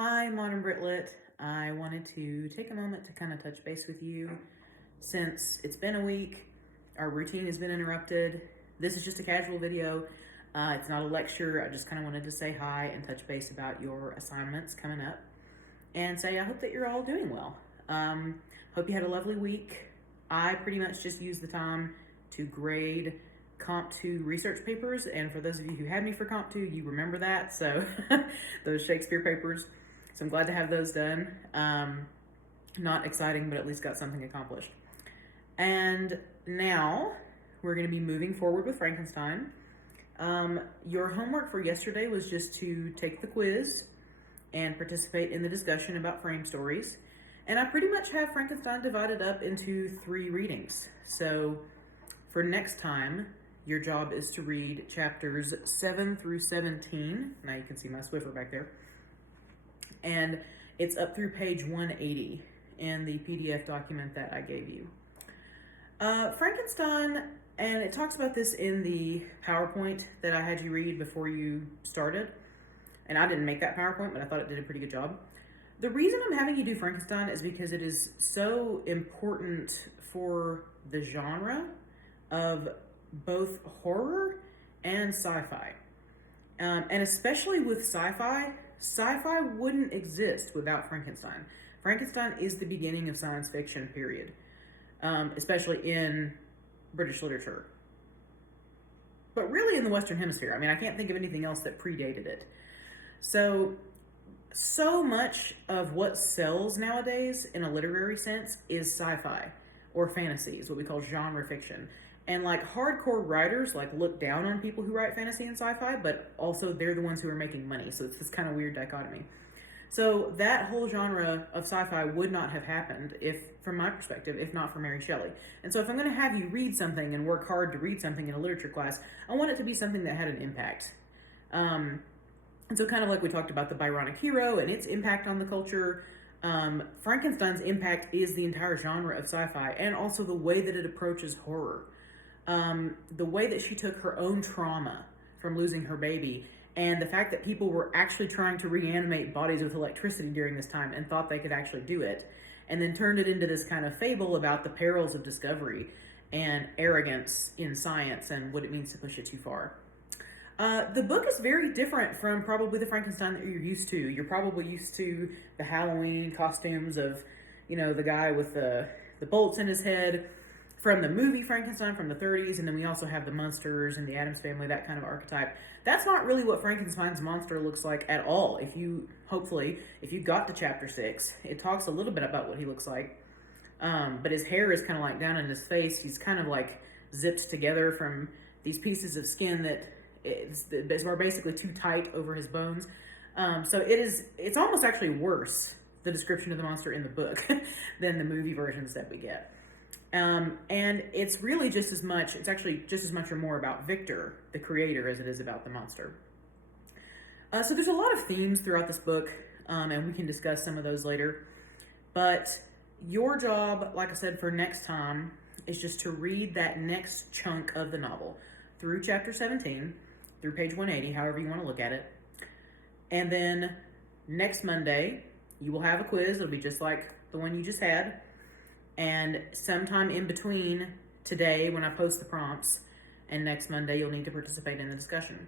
Hi, Modern Britlet. I wanted to take a moment to kind of touch base with you since it's been a week. Our routine has been interrupted. This is just a casual video. It's not a lecture. I just kind of wanted to say hi and touch base about your assignments coming up and say I hope that you're all doing well. Hope you had a lovely week. I pretty much just used the time to grade Comp 2 research papers, and for those of you who had me for Comp 2, you remember that, so those Shakespeare papers. So I'm glad to have those done. Not exciting, but at least got something accomplished. And now we're going to be moving forward with Frankenstein. Your homework for yesterday was just to take the quiz and participate in the discussion about frame stories. And I pretty much have Frankenstein divided up into 3 readings. So for next time, your job is to read chapters 7 through 17. Now you can see my Swiffer back there. And it's up through page 180 in the PDF document that I gave you. Frankenstein, and it talks about this in the PowerPoint that I had you read before you started. And I didn't make that PowerPoint, but I thought it did a pretty good job. The reason I'm having you do Frankenstein is because it is so important for the genre of both horror and sci-fi. And especially with sci-fi, sci-fi wouldn't exist without Frankenstein. Frankenstein is the beginning of science fiction, period. Especially in British literature. But really in the Western Hemisphere. I mean, I can't think of anything else that predated it. So much of what sells nowadays in a literary sense is sci-fi or fantasy, is what we call genre fiction. And like hardcore writers like look down on people who write fantasy and sci-fi, but also they're the ones who are making money. So it's this kind of weird dichotomy. So that whole genre of sci-fi would not have happened from my perspective, if not for Mary Shelley. And so if I'm going to have you read something and work hard to read something in a literature class, I want it to be something that had an impact. And so kind of like we talked about the Byronic hero and its impact on the culture, Frankenstein's impact is the entire genre of sci-fi and also the way that it approaches horror. The way that she took her own trauma from losing her baby and the fact that people were actually trying to reanimate bodies with electricity during this time and thought they could actually do it, and then turned it into this kind of fable about the perils of discovery and arrogance in science and what it means to push it too far. The book is very different from probably the Frankenstein that you're used to. You're probably used to the Halloween costumes of, the guy with the bolts in his head from the movie Frankenstein from the 30s, and then we also have the monsters and the Addams Family, that kind of archetype. That's not really what Frankenstein's monster looks like at all. If you got to chapter 6, it talks a little bit about what he looks like. But his hair is kind of like down in his face. He's kind of like zipped together from these pieces of skin that are basically too tight over his bones. So it's almost actually worse, the description of the monster in the book, than the movie versions that we get. And it's really it's actually just as much or more about Victor, the creator, as it is about the monster. So there's a lot of themes throughout this book, and we can discuss some of those later. But your job, like I said, for next time, is just to read that next chunk of the novel through chapter 17, through page 180, however you want to look at it. And then next Monday, you will have a quiz. It'll be just like the one you just had. And sometime in between today, when I post the prompts, and next Monday, you'll need to participate in the discussion.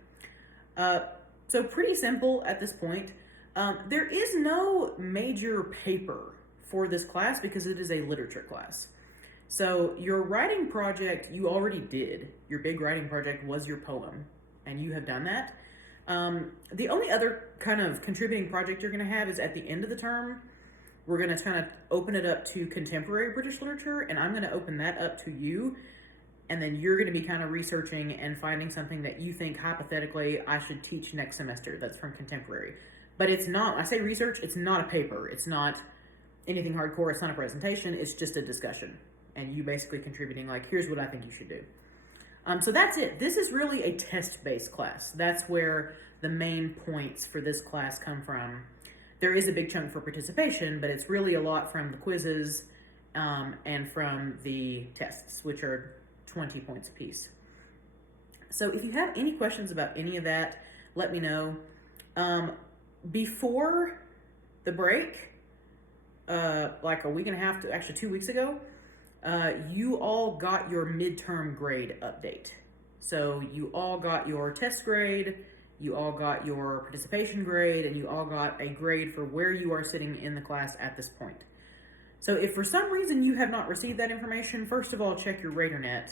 So pretty simple at this point. There is no major paper for this class because it is a literature class. So your writing project, you already did. Your big writing project was your poem, and you have done that. The only other kind of contributing project you're going to have is at the end of the term. We're going to kind of open it up to contemporary British literature, and I'm going to open that up to you, and then you're going to be kind of researching and finding something that you think hypothetically I should teach next semester that's from contemporary. But it's not, I say research, it's not a paper. It's not anything hardcore. It's not a presentation. It's just a discussion, and you basically contributing like, here's what I think you should do. So that's it. This is really a test-based class. That's where the main points for this class come from. There is a big chunk for participation, but it's really a lot from the quizzes and from the tests, which are 20 points apiece. So if you have any questions about any of that, let me know. Before the break, like a week and a half, actually 2 weeks ago, you all got your midterm grade update. So you all got your test grade, you all got your participation grade, and you all got a grade for where you are sitting in the class at this point. So if for some reason you have not received that information, first of all, check your RadarNet.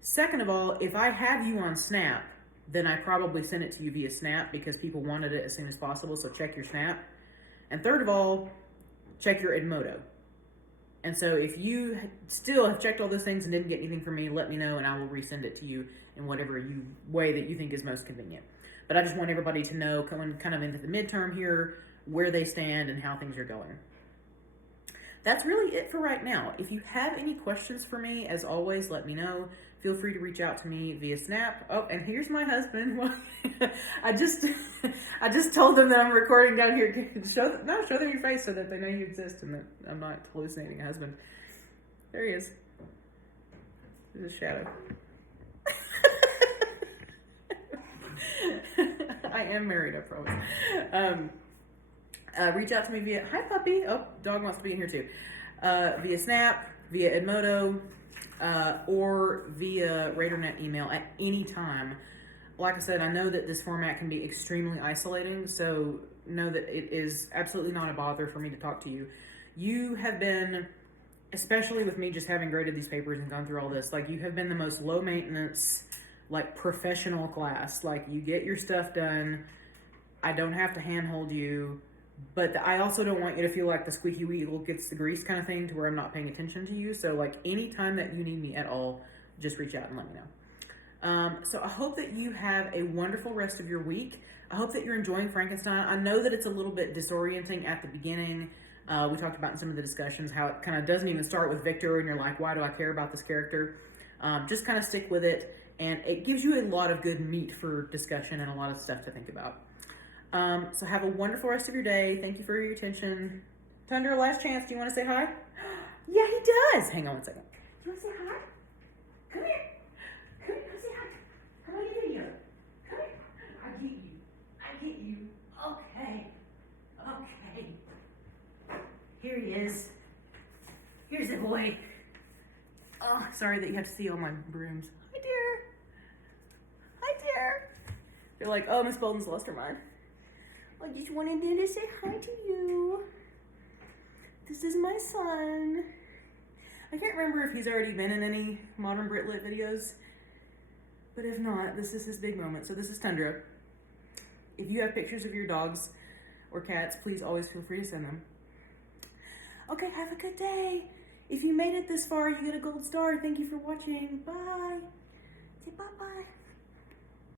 Second of all, if I have you on Snap, then I probably sent it to you via Snap because people wanted it as soon as possible, so check your Snap. And third of all, check your Edmodo. And so if you still have checked all those things and didn't get anything from me, let me know and I will resend it to you in whatever way that you think is most convenient. But I just want everybody to know, coming kind of into the midterm here, where they stand and how things are going. That's really it for right now. If you have any questions for me, as always, let me know. Feel free to reach out to me via Snap. Oh, and here's my husband. I just told them that I'm recording down here. Show them your face so that they know you exist and that I'm not hallucinating a husband. There he is. There's a shadow. I am married, I promise. Reach out to me via, hi puppy. Oh, dog wants to be in here too. Via Snap, via Edmodo, or via RadarNet email at any time. Like I said, I know that this format can be extremely isolating, so know that it is absolutely not a bother for me to talk to you. You have been, especially with me just having graded these papers and gone through all this, like you have been the most low maintenance, like professional class. Like you get your stuff done. I don't have to handhold you. But I also don't want you to feel like the squeaky wheel gets the grease kind of thing to where I'm not paying attention to you. So like anytime that you need me at all, just reach out and let me know. So I hope that you have a wonderful rest of your week. I hope that you're enjoying Frankenstein. I know that it's a little bit disorienting at the beginning. We talked about in some of the discussions how it kind of doesn't even start with Victor and you're like, why do I care about this character? Just kind of stick with it. And it gives you a lot of good meat for discussion and a lot of stuff to think about. So have a wonderful rest of your day. Thank you for your attention. Tundra, last chance. Do you want to say hi? Yeah, he does. Hang on one second. Do you want to say hi? Come here. Come here. Come say hi. Come on, get you. Come here. I get you. I get you. Okay. Okay. Here he is. Here's the boy. Oh, sorry that you have to see all my brooms. Hi, dear. Hi, dear. They're like, oh, Miss Bolden's lost her mind. I just wanted to say hi to you. This is my son. I can't remember if he's already been in any Modern Brit Lit videos, but if not, this is his big moment. So this is Tundra. If you have pictures of your dogs or cats, please always feel free to send them. Okay, have a good day. If you made it this far, you get a gold star. Thank you for watching. Bye. Say bye-bye.